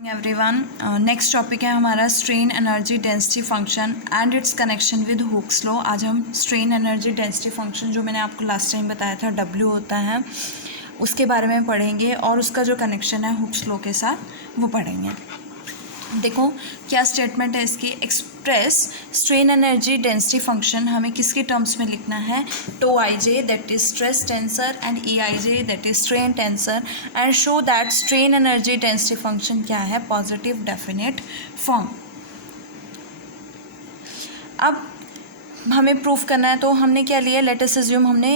Everyone, next topic है हमारा strain energy density function and it's connection with Hooke's law. आज हम strain energy density function जो मैंने आपको लास्ट टाइम बताया था W होता है उसके बारे में पढ़ेंगे और उसका जो कनेक्शन है हुक्स लॉ के साथ वो पढ़ेंगे। देखो क्या स्टेटमेंट है इसकी। Express strain energy density function हमें किसके टर्म्स में लिखना है। Tau I J that is stress tensor and E I J that is strain tensor and show that strain energy density function क्या है, पॉजिटिव डेफिनेट फॉर्म। अब हमें proof करना है तो हमने क्या लिया, लेट अस अज्यूम हमने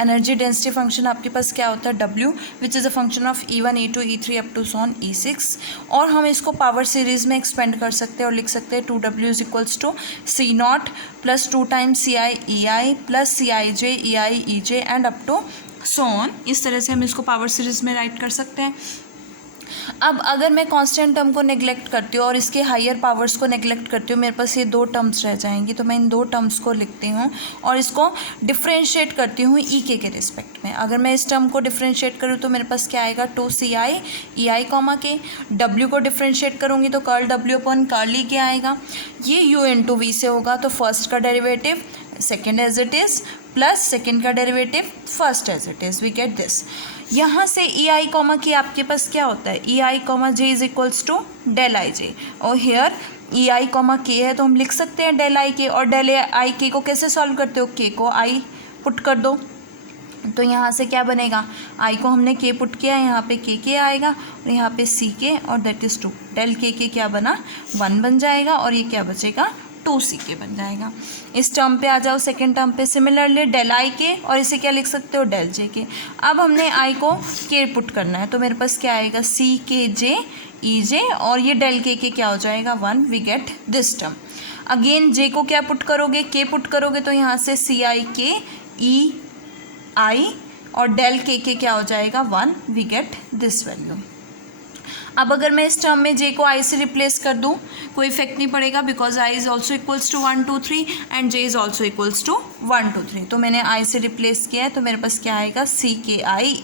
एनर्जी डेंसिटी फंक्शन आपके पास क्या होता है W which is a function of E1 E2 E3 up to so on E6 और हम इसको पावर सीरीज में एक्सपेंड कर सकते हैं और लिख सकते हैं 2W is equals to C0 plus 2 times CI EI plus CIJ EI EJ and up to so on. इस तरह से हम इसको पावर सीरीज में राइट कर सकते हैं। अब अगर मैं कांस्टेंट टर्म को नेग्लेक्ट करती हूँ और इसके हायर पावर्स को नेग्लेक्ट करती हूँ, मेरे पास ये दो टर्म्स रह जाएंगी, तो मैं इन दो टर्म्स को लिखती हूँ और इसको डिफ्रेंशिएट करती हूँ ई के रिस्पेक्ट में। अगर मैं इस टर्म को डिफ्रेंशिएट करूँ तो मेरे पास क्या आएगा, 2CI EI कॉमा के। W को डिफ्रेंशिएट करूँगी तो कर्ल W अपॉन कर्ल ई के आएगा। ये U इंटू V से होगा तो फर्स्ट का derivative second as it is plus second का derivative first as it is, we get this. यहाँ से ई आई कॉमा की आपके पास क्या होता है, E I comma J is equals to del I J और हेयर ई आई कॉमा के है तो हम लिख सकते हैं डेल आई के। और डेल आई के को कैसे सॉल्व करते हो, के को आई पुट कर दो तो यहाँ से क्या बनेगा, आई को हमने के पुट किया, यहाँ पे के आएगा और यहाँ पे सी के और दैट इज़ 2। डेल के क्या बना 1 बन जाएगा और ये क्या बचेगा 2CK बन जाएगा। इस टर्म पे आ जाओ सेकेंड टर्म पे, सिमिलरली डेल आई के और इसे क्या लिख सकते हो डेल जे के। अब हमने आई को के पुट करना है तो मेरे पास क्या आएगा CKJ EJ और ये डेल के क्या हो जाएगा 1, we get this term. Again J को क्या पुट करोगे, के पुट करोगे तो यहाँ से CIK EI और डेल के क्या हो जाएगा 1, वी गेट दिस वैल्यू। अब अगर मैं इस टर्म में जे को आई से रिप्लेस कर दूं कोई इफेक्ट नहीं पड़ेगा because I is also equals to 1 2 3 and J is also equals to 1 2 3। तो मैंने आई से रिप्लेस किया है तो मेरे पास क्या आएगा CKI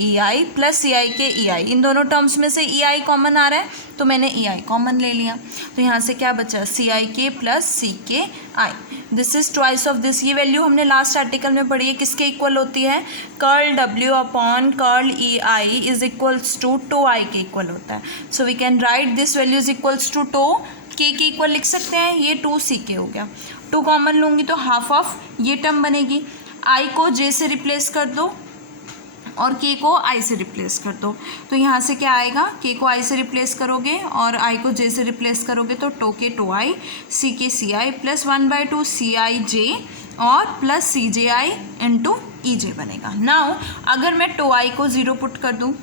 EI plus CIK EI। इन दोनों टर्म्स में से EI कॉमन आ रहा है तो मैंने EI कॉमन ले लिया तो यहाँ से क्या बचा CIK plus CKI। This is twice of this. ये वैल्यू हमने लास्ट आर्टिकल में पढ़ी है, किसके इक्वल होती है, कर्ल W अपॉन curl EI is equals to tau I के इक्वल होता है। So we can write this value is equals to tau के इक्वल लिख सकते हैं, ये 2CK हो गया। 2 कॉमन लूँगी तो हाफ ऑफ ये टर्म बनेगी। आई को जे से रिप्लेस कर दो और के को आई से रिप्लेस कर दो तो यहाँ से क्या आएगा, के को आई से रिप्लेस करोगे और आई को जे से रिप्लेस करोगे तो tau K tau I CK CI plus 1/2 CIJ और प्लस CJI इंटू EJ बनेगा। नाउ अगर मैं टो आई को 0 पुट कर दूँ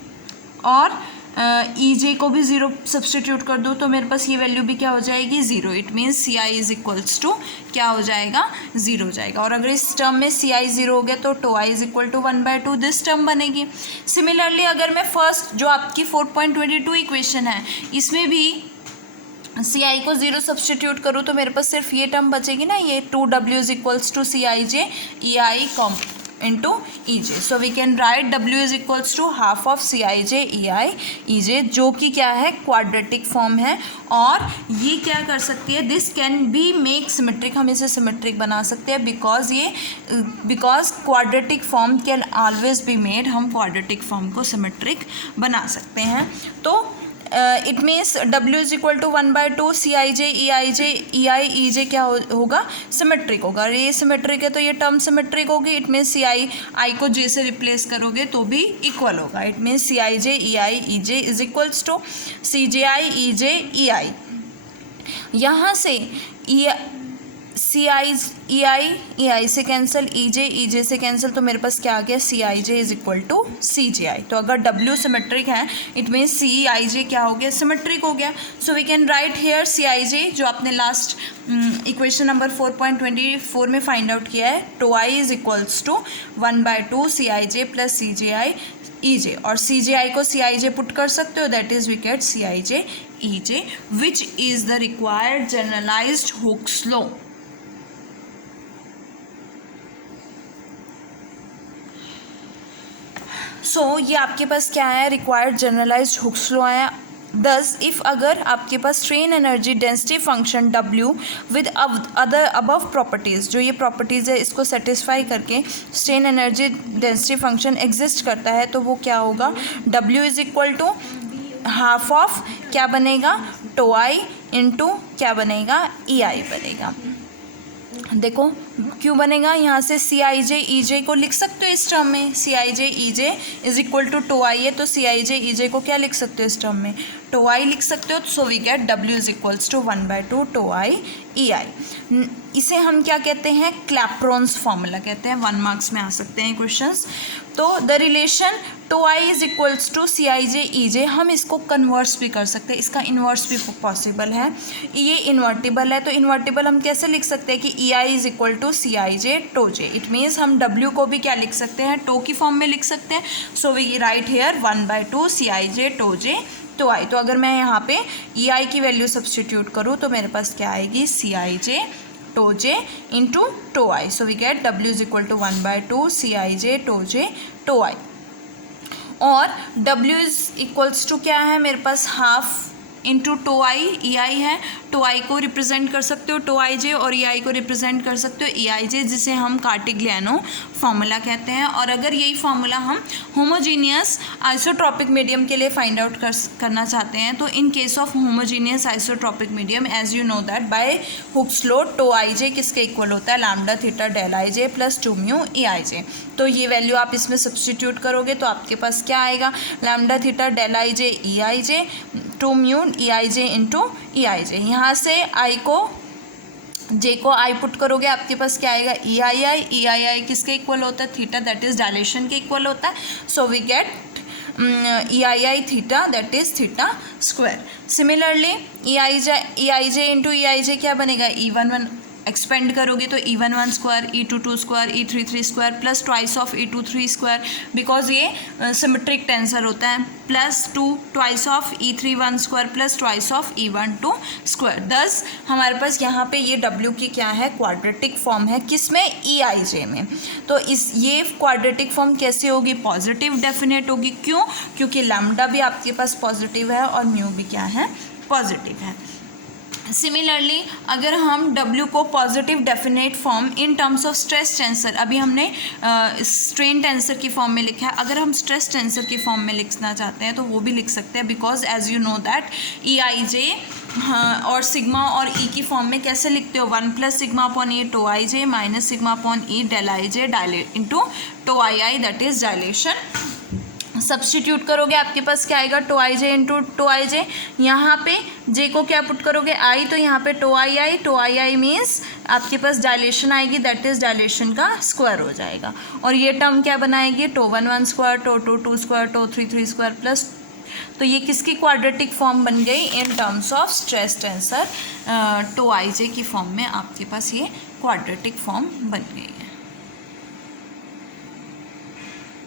और EJ को भी 0 सब्सटीट्यूट कर दो तो मेरे पास ये वैल्यू भी क्या हो जाएगी 0। It means CI is equals to क्या हो जाएगा 0 हो जाएगा। और अगर इस टर्म में CI 0 हो गया तो tau I is equal to 1/2 this term बनेगी। सिमिलरली अगर मैं फर्स्ट जो आपकी 4.22 इक्वेशन है इसमें भी CI को 0 सब्सटीट्यूट करूँ तो मेरे पास सिर्फ ये टर्म बचेगी ना, ये 2W is equals to CIJ EI कॉम into EJ। So we can write W is equals to half of CIJ EI EJ जो कि क्या है क्वाड्रेटिक फॉर्म है। और ये क्या कर सकती है, this can be make symmetric, हम इसे सिमेट्रिक बना सकते हैं because quadratic form can always be made, हम क्वाड्रेटिक फॉर्म को सिमेट्रिक बना सकते हैं। तो it means W is equal to 1/2 CIJ EIJ EI EJ क्या होगा सिमेट्रिक होगा। और ये सिमेट्रिक है तो ये टर्म सिमेट्रिक होगी। इट मीन्स CI को J से रिप्लेस करोगे तो भी इक्वल होगा। It means CIJ EI EJ is equals to CJI EJ EI। यहाँ से CI EI से कैंसिल, EJ से कैंसिल तो मेरे पास क्या आ गया CIJ is equal to CJI। तो अगर W सिमेट्रिक है इट मीन्स CIJ क्या हो गया सिमेट्रिक हो गया। So we can write here CIJ जो आपने लास्ट इक्वेशन नंबर 4.24 में फाइंड आउट किया है, tau I is equals to 1/2 CIJ plus CJI EJ और CJI को CIJ पुट कर सकते हो that is we get CIJ EJ which is the required generalised Hooke's law. So ये आपके पास क्या है, रिक्वायर्ड जनरलाइज्ड हुक्स लॉ है। दस इफ़ अगर आपके पास strain energy density function W with other above properties, जो ये प्रॉपर्टीज़ है इसको सेटिस्फाई करके strain energy density function exist करता है, तो वो क्या होगा, W is equal to half of क्या बनेगा, टो आई इंटू क्या बनेगा, ई आई बनेगा। देखो क्यों बनेगा, यहाँ से सी आई जे ई जे को लिख सकते हो इस टर्म में, सी I J E J is equal to tau आई है, तो सी आई जे ई जे को क्या लिख सकते हो इस टर्म में, टो आई लिख सकते हो। So we get W is equals to 1/2 tau I E I. इसे हम क्या कहते हैं, क्लैप्रोन्स फार्मूला कहते हैं, 1 मार्क्स में आ सकते हैं क्वेश्चंस। तो the relation tau I is equals to C I J E J, हम इसको कन्वर्स भी कर सकते हैं, इसका इन्वर्स भी पॉसिबल है। ये इन्वर्टिबल है, तो इन्वर्टिबल हम कैसे लिख सकते हैं कि E I is equal to C I J tau J. It means हम डब्ल्यू को भी क्या लिख सकते हैं, टो की फॉर्म में लिख सकते हैं। So we write here 1/2 C I J tau J tau I. तो अगर मैं यहाँ पे ई आई की वैल्यू सब्सटीट्यूट करूँ तो मेरे पास क्या आएगी, C I J tau J into tau I. So we get W is equal to 1/2 C I J tau J tau I. और W इज इक्वल्स टू क्या है मेरे पास, half into tau I, E I है, tau आई को represent कर सकते हो टो आई जे, और ई आई को रिप्रेजेंट कर सकते हो ई आई जे, जिसे हम कार्टिग्लियानो फार्मूला कहते हैं। और अगर यही फार्मूला हम होमोजीनियस आइसोट्रॉपिक मीडियम के लिए फाइंड आउट करना चाहते हैं, तो in case of homogeneous isotropic medium, as you know that by Hooke's law, tau I J किसके इक्वल होता है, lambda theta del I J plus 2 mu E I J. तो ये वैल्यू आप इसमें सब्सटीट्यूट करोगे तो आपके पास क्या आएगा, lambda theta del I J E I J 2 mu E I J into E I J. यहाँ से आई को जे को आई पुट करोगे आपके पास क्या आएगा, ई आई आई किसके इक्वल होता है, थीटा, दैट इज डायलेशन के इक्वल होता है। So we get E I theta that is theta square. Similarly E I J into E I J क्या बनेगा, E11 एक्सपेंड करोगे तो E11 square, E22 square, E33 square plus twice of E23 square, because ये symmetric tensor होता है, plus 2 twice of E31 square plus twice of E12 square. Thus हमारे पास यहाँ पे ये W की क्या है, क्वाड्रेटिक फॉर्म है, किस में, ई आई जे में। तो इस ये क्वाड्रेटिक फॉर्म कैसे होगी, पॉजिटिव डेफिनेट होगी। क्यों, क्योंकि लैम्डा भी आपके पास पॉजिटिव है और म्यू भी क्या है, पॉजिटिव है। सिमिलरली अगर हम W को positive definite form in terms of stress tensor, अभी हमने स्ट्रेन टेंसर की फॉर्म में लिखा है, अगर हम स्ट्रेस टेंसर की फॉर्म में लिखना चाहते हैं तो वो भी लिख सकते हैं, because as you know that E I J और सिग्मा और ई की फॉर्म में कैसे लिखते हो, 1 plus sigma upon E tau I J minus sigma upon E del I J dilate into tau I that is dilation. Substitute करोगे आपके पास क्या आएगा, tau I J into tau I J. यहाँ पे जे को क्या पुट करोगे, आई, तो यहाँ पे टो आई आई मीन्स आपके पास डायलेशन आएगी, दैट इज डायलेशन का स्क्वायर हो जाएगा। और ये टर्म क्या बनाएगी, tau 1 square, tau 2 square, tau 3 square plus, तो ये किसकी क्वाड्रेटिक फॉर्म बन गई, in terms of stress tensor tau I J की फॉर्म में आपके पास ये क्वाड्रेटिक फॉर्म बन गई है।